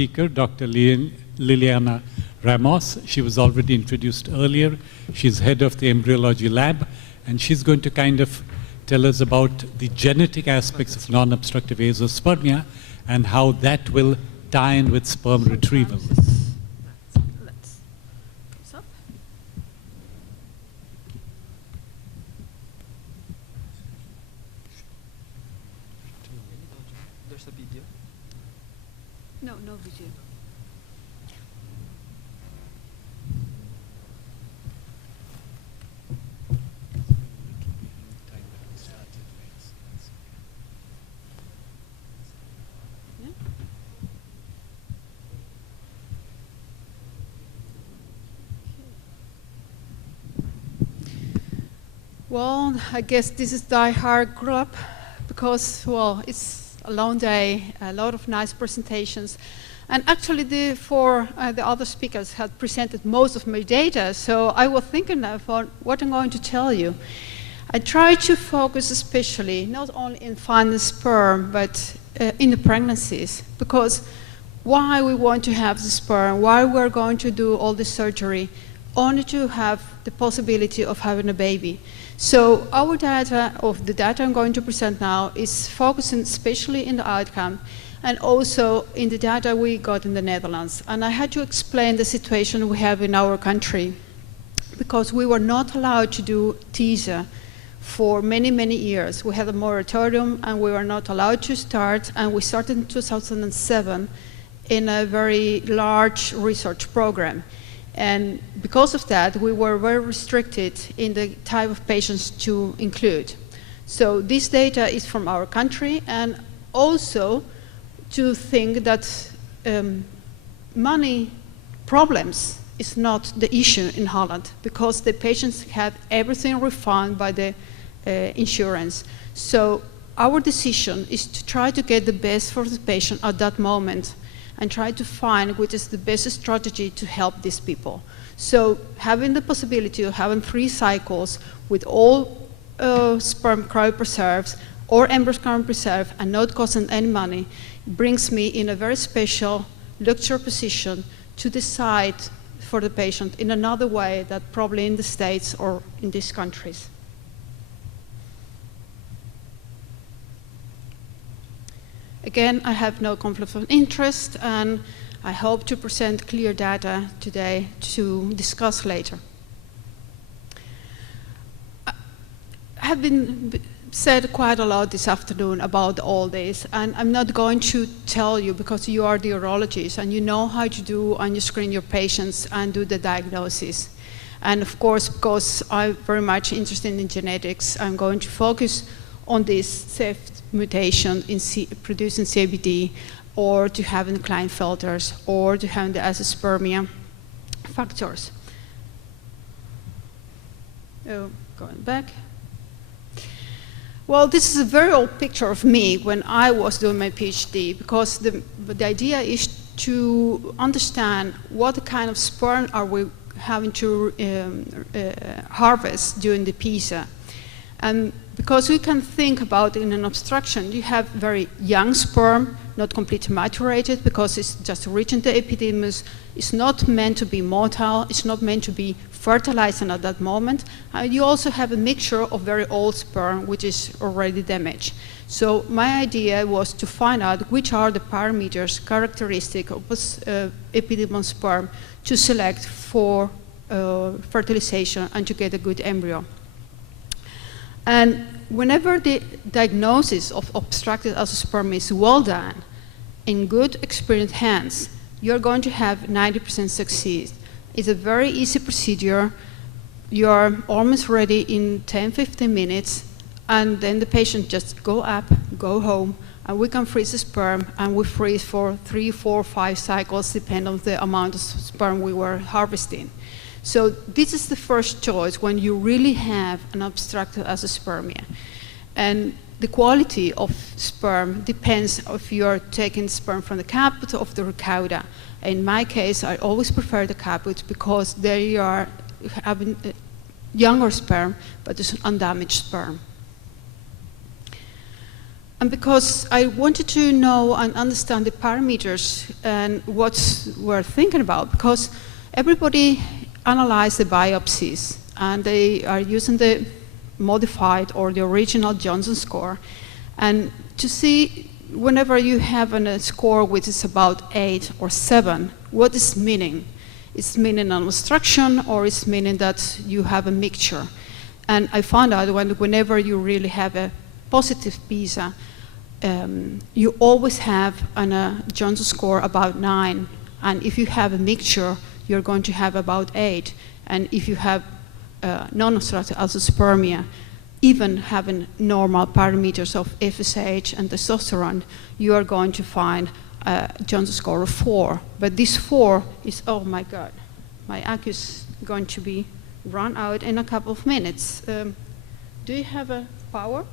speaker, Dr. Liliana Ramos. She was already introduced earlier. She's head of the embryology lab, and she's going to kind of tell us about the genetic aspects of non-obstructive azoospermia and how that will tie in with sperm retrieval. There's a video. No, no video. Well, I guess this is Die Hard Club because, well, it's a long day, a lot of nice presentations. And actually, the other speakers had presented most of my data, so I was thinking about what I'm going to tell you. I try to focus especially, not only in finding sperm, but in the pregnancies, because why we want to have the sperm, why we're going to do all the surgery, only to have the possibility of having a baby. So our data, of the data I'm going to present now, is focusing especially in the outcome and also in the data we got in the Netherlands. And I had to explain the situation we have in our country because we were not allowed to do teaser for many, many years. We had a moratorium and we were not allowed to start, and we started in 2007 in a very large research program. And because of that, we were very restricted in the type of patients to include. So this data is from our country, and also to think that money problems is not the issue in Holland, because the patients have everything refunded by the insurance. So our decision is to try to get the best for the patient at that moment, and try to find which is the best strategy to help these people. So having the possibility of having 3 cycles with all sperm cryopreserves or embryos cryopreserved and not costing any money brings me in a very special luxury position to decide for the patient in another way that probably in the States or in these countries. Again, I have no conflict of interest, and I hope to present clear data today to discuss later. I have been said quite a lot this afternoon about all this, and I'm not going to tell you because you are the urologists and you know how to do and you screen your patients and do the diagnosis. And of course, because I'm very much interested in genetics, I'm going to focus on this CEF mutation in producing CABD, or to having Klinefelters, or to having the azoospermia factors. Oh, going back. Well, this is a very old picture of me when I was doing my PhD, because the idea is to understand what kind of sperm are we having to harvest during the PISA. And because we can think about in an obstruction, you have very young sperm, not completely maturated because it's just reaching the epididymis. It's not meant to be motile. It's not meant to be fertilizing at that moment. You also have a mixture of very old sperm, which is already damaged. So my idea was to find out which are the parameters characteristic of epididymal sperm to select for fertilization and to get a good embryo. And whenever the diagnosis of obstructed azoospermia is well done, in good, experienced hands, you're going to have 90% succeed. It's a very easy procedure. You're almost ready in 10-15 minutes, and then the patient just go up, go home, and we can freeze the sperm, and we freeze for 3, 4, 5 cycles, depending on the amount of sperm we were harvesting. So this is the first choice when you really have an obstructed azoospermia. And the quality of sperm depends if you're taking sperm from the caput or the recauda. In my case, I always prefer the caput because there you are having younger sperm, but it's undamaged sperm. And because I wanted to know and understand the parameters and what we're thinking about, because everybody analyzed the biopsies and they are using the modified or the original Johnson score. And to see whenever you have a score which is about 8 or 7, what is meaning? It's meaning an obstruction or it's meaning that you have a mixture. And I found out whenever you really have a positive PISA, you always have a Johnson score about 9. And if you have a mixture, you're going to have about 8. And if you have non-obstructive azoospermia, even having normal parameters of FSH and testosterone, you are going to find a Johnson score of 4. But this 4 is, oh my God, my ACU is going to be run out in a couple of minutes. Do you have a power?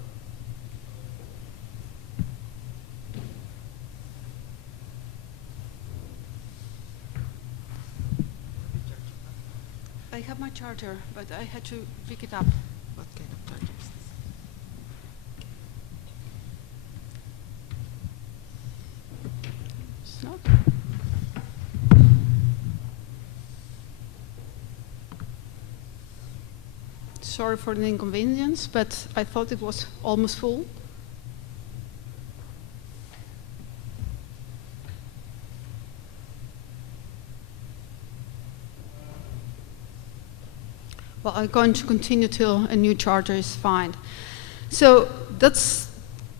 I have my charger, but I had to pick it up. What kind of charger is this? It's not. Sorry for the inconvenience, but I thought it was almost full. Well, I'm going to continue till a new charger is found. So that's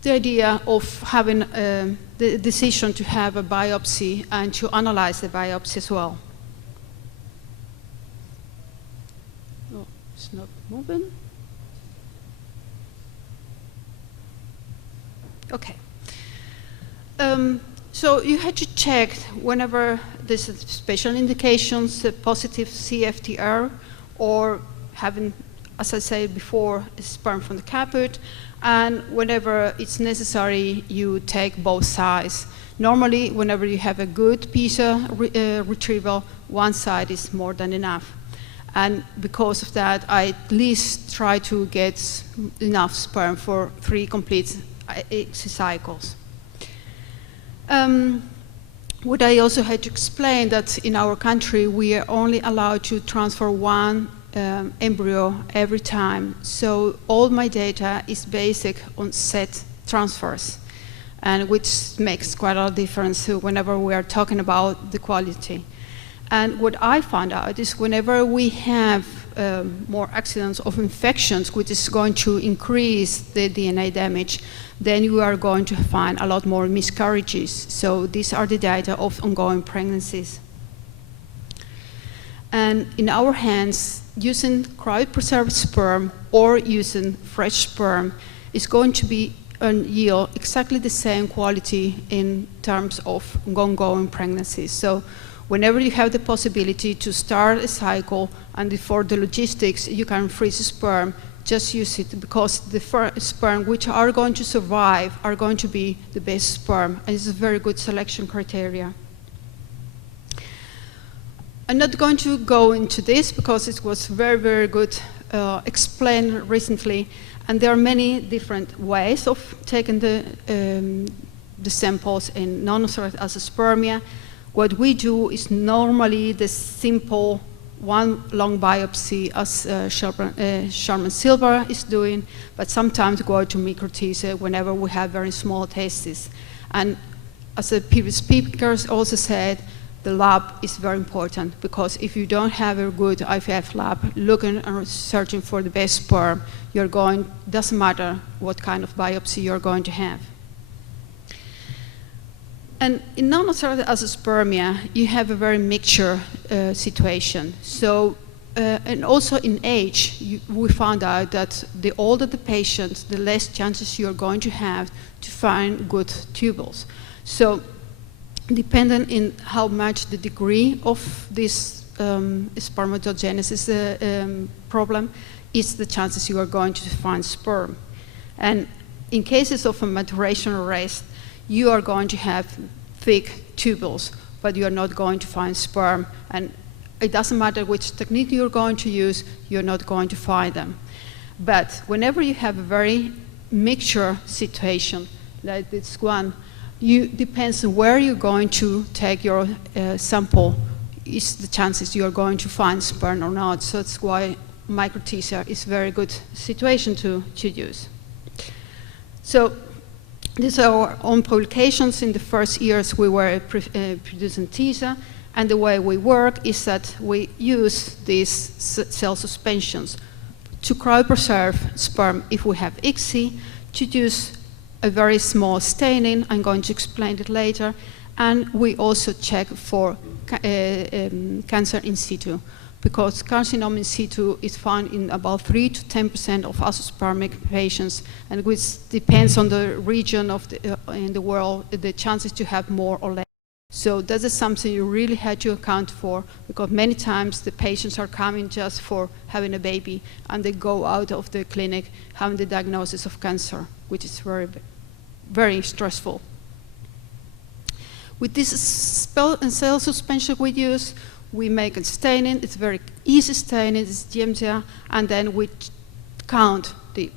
the idea of having the decision to have a biopsy and to analyze the biopsy as well. Oh, it's not moving. Okay. So you had to check whenever there's special indications, positive CFTR, or having, as I said before, a sperm from the caput, and whenever it's necessary, you take both sides. Normally, whenever you have a good PISA retrieval, one side is more than enough. And because of that, I at least try to get enough sperm for 3 complete ICSI cycles. What I also had to explain that in our country, we are only allowed to transfer 1 embryo every time. So all my data is based on set transfers, and which makes quite a lot of difference whenever we are talking about the quality. And what I found out is whenever we have more accidents of infections, which is going to increase the DNA damage, then you are going to find a lot more miscarriages. So these are the data of ongoing pregnancies. And in our hands, using cryopreserved sperm or using fresh sperm is going to be yield exactly the same quality in terms of ongoing pregnancies. So whenever you have the possibility to start a cycle and for the logistics, you can freeze sperm, just use it, because the sperm which are going to survive are going to be the best sperm, and it's a very good selection criteria. I'm not going to go into this because it was very, very good explained recently, and there are many different ways of taking the samples in non-obstructive azoospermia. What we do is normally the simple 1 long biopsy, as Sherman Silver is doing, but sometimes go to microtissue whenever we have very small testes. And as the previous speakers also said, the lab is very important, because if you don't have a good IVF lab looking and searching for the best sperm, doesn't matter what kind of biopsy you're going to have. And in non-obstructive azoospermia, you have a very mixture situation. So, and also in age, we found out that the older the patient, the less chances you're going to have to find good tubules. So, depending on how much the degree of this spermatogenesis problem is the chances you are going to find sperm. And in cases of a maturation arrest, you are going to have thick tubules, but you are not going to find sperm. And it doesn't matter which technique you're going to use, you're not going to find them. But whenever you have a very mixture situation, like this one, depends on where you're going to take your sample, is the chances you're going to find sperm or not. So that's why microteaser is a very good situation to use. So these are our own publications. In the first years we were producing teaser, and the way we work is that we use these cell suspensions to cryopreserve sperm if we have ICSI, to use a very small staining. I'm going to explain it later. And we also check for cancer in situ, because carcinoma in situ is found in about 3 to 10% of azoospermic patients, and which depends on the region of in the world, the chances to have more or less. So that is something you really had to account for, because many times the patients are coming just for having a baby, and they go out of the clinic having the diagnosis of cancer, which is very, very stressful. With this cell suspension we use, we make a staining. It's very easy staining, it's GMGR, and then we count the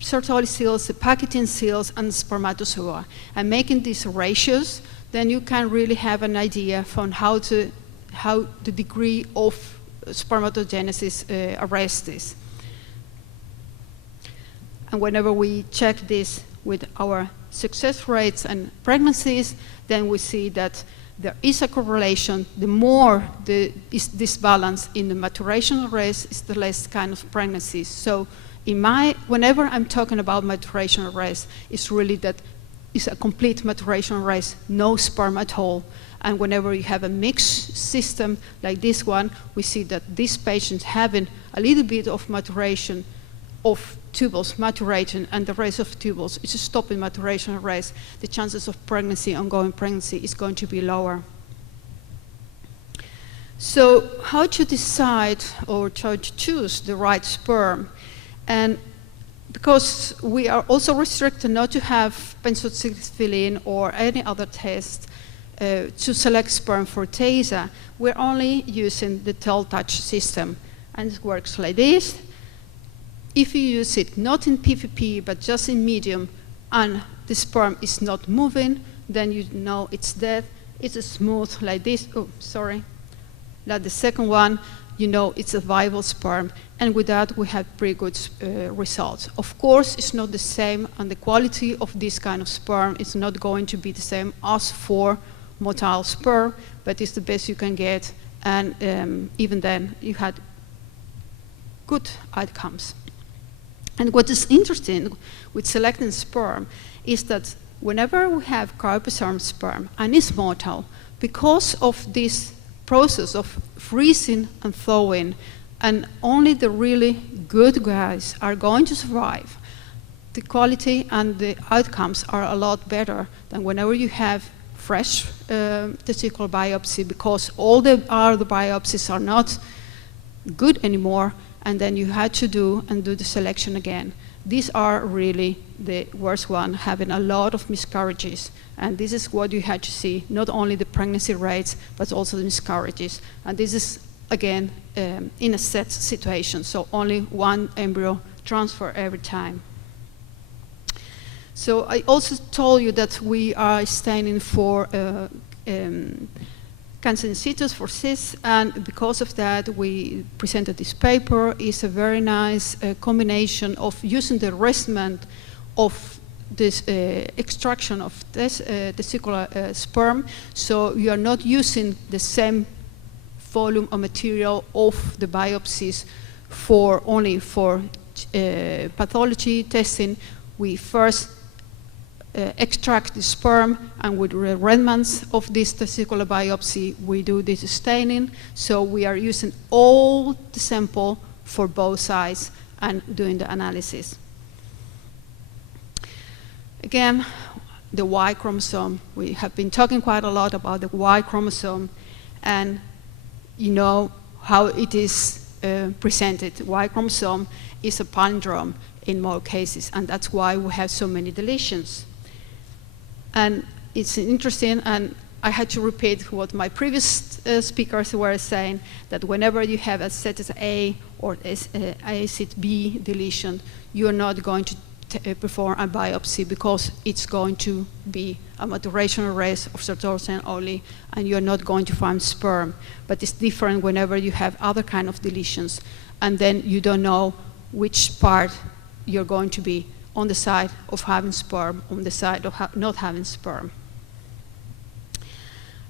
Sertoli cells, the packaging cells, and the spermatozoa. And making these ratios, then you can really have an idea from how the degree of spermatogenesis arrests this. And whenever we check this with our success rates and pregnancies, then we see that there is a correlation. The more is this balance in the maturation race, is the less kind of pregnancies. So whenever I'm talking about maturation race, it's really that it's a complete maturation race, no sperm at all. And whenever you have a mixed system like this one, we see that these patients having a little bit of maturation of tubules maturating, and the rest of tubules is stopping maturation race, the chances of pregnancy, ongoing pregnancy, is going to be lower. So how to decide or to choose the right sperm? And because we are also restricted not to have benzoxyphilin or any other test to select sperm for TASA, we're only using the TEL-Touch system. And it works like this. If you use it not in PVP, but just in medium, and the sperm is not moving, then you know it's dead. It's smooth like this. Oh, sorry. Like the second one, you know it's a viable sperm. And with that, we have pretty good results. Of course, it's not the same, and the quality of this kind of sperm is not going to be the same as for motile sperm, but it's the best you can get. And even then, you had good outcomes. And what is interesting with selecting sperm is that whenever we have cryopreserved sperm and it's motile, because of this process of freezing and thawing, and only the really good guys are going to survive, the quality and the outcomes are a lot better than whenever you have fresh testicular biopsy, because all the other biopsies are not good anymore, and then you had to do the selection again. These are really the worst one, having a lot of miscarriages. And this is what you had to see, not only the pregnancy rates, but also the miscarriages. And this is, again, in a set situation, so only one embryo transfer every time. So I also told you that we are staining for cancer in situ, for cysts, and because of that we presented this paper. It's a very nice combination of using the restment of this extraction of this testicular sperm, so you are not using the same volume of material of the biopsies only for pathology testing. We first extract the sperm, and with remnants of this testicular biopsy, we do this staining. So we are using all the sample for both sides and doing the analysis. Again, the Y chromosome. We have been talking quite a lot about the Y chromosome, and you know how it is presented. Y chromosome is a palindrome in more cases, and that's why we have so many deletions. And it's interesting, and I had to repeat what my previous speakers were saying, that whenever you have a set A or a set B deletion, you're not going to perform a biopsy because it's going to be a maturation arrest of Sartorius only, and you're not going to find sperm. But it's different whenever you have other kind of deletions, and then you don't know which part you're going to be on the side of having sperm, on the side of not having sperm.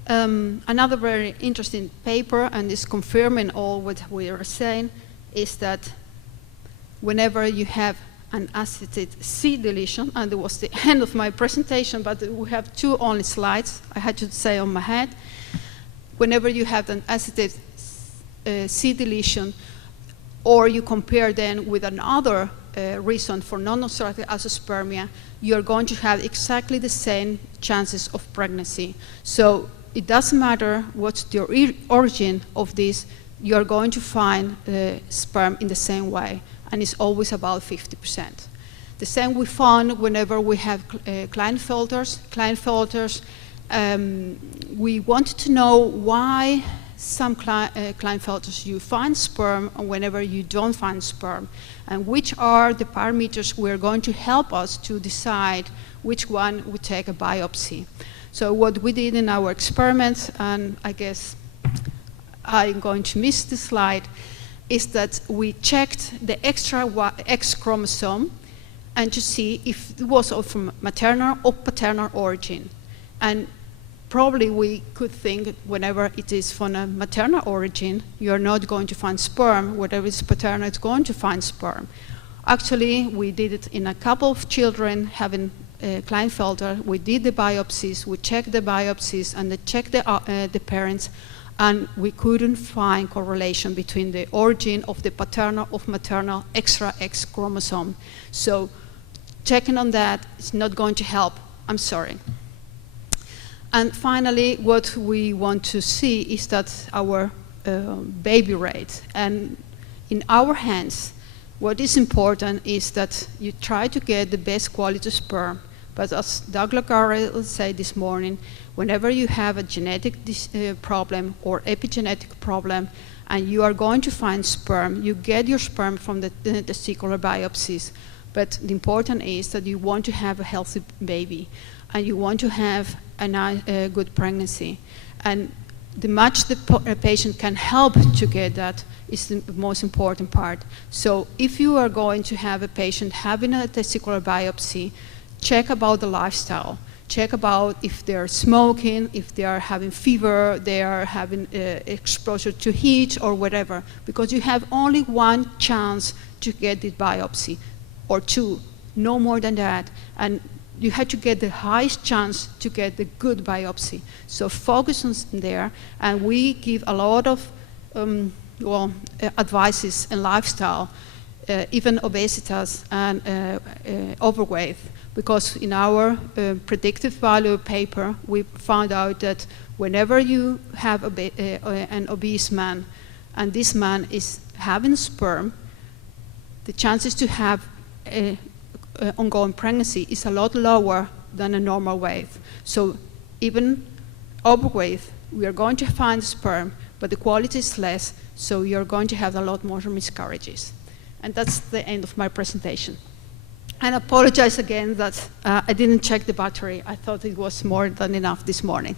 Another very interesting paper, and is confirming all what we are saying, is that whenever you have an acetate C deletion, and it was the end of my presentation, but we have two only slides, I had to say on my head. Whenever you have an acetate C deletion, or you compare then with another reason for non-obstructive azoospermia, you're going to have exactly the same chances of pregnancy. So it doesn't matter what's the origin of this, you're going to find sperm in the same way, and it's always about 50%. The same we found whenever we have Klinefelters. Klinefelters, we wanted to know why some Klinefelters you find sperm and whenever you don't find sperm, and which are the parameters we're going to help us to decide which one would take a biopsy. So what we did in our experiments, and I guess I'm going to miss the slide, is that we checked the extra X chromosome and to see if it was from maternal or paternal origin. And probably we could think whenever it is from a maternal origin, you're not going to find sperm. Whatever is paternal, it's going to find sperm. Actually, we did it in a couple of children having Klinefelter. We did the biopsies, we checked the biopsies, and checked the parents, and we couldn't find correlation between the origin of the paternal or maternal extra X chromosome. So checking on that is not going to help. I'm sorry. And finally, what we want to see is that our baby rate. And in our hands, what is important is that you try to get the best quality sperm. But as Douglas Garrett said this morning, whenever you have a genetic problem or epigenetic problem, and you are going to find sperm, you get your sperm from the testicular biopsies. But the important is that you want to have a healthy baby, and you want to have a good pregnancy. And the much the patient can help to get that is the most important part. So if you are going to have a patient having a testicular biopsy, check about the lifestyle. Check about if they're smoking, if they are having fever, they are having exposure to heat or whatever, because you have only one chance to get this biopsy, or two, no more than that. And you have to get the highest chance to get the good biopsy. So focus on there, and we give a lot of advices and lifestyle, even obesitas and overweight, because in our predictive value paper, we found out that whenever you have an obese man, and this man is having sperm, the chances to have ongoing pregnancy is a lot lower than a normal weight. So even overweight, we are going to find sperm, but the quality is less, so you're going to have a lot more miscarriages. And that's the end of my presentation. And I apologize again that I didn't check the battery. I thought it was more than enough this morning.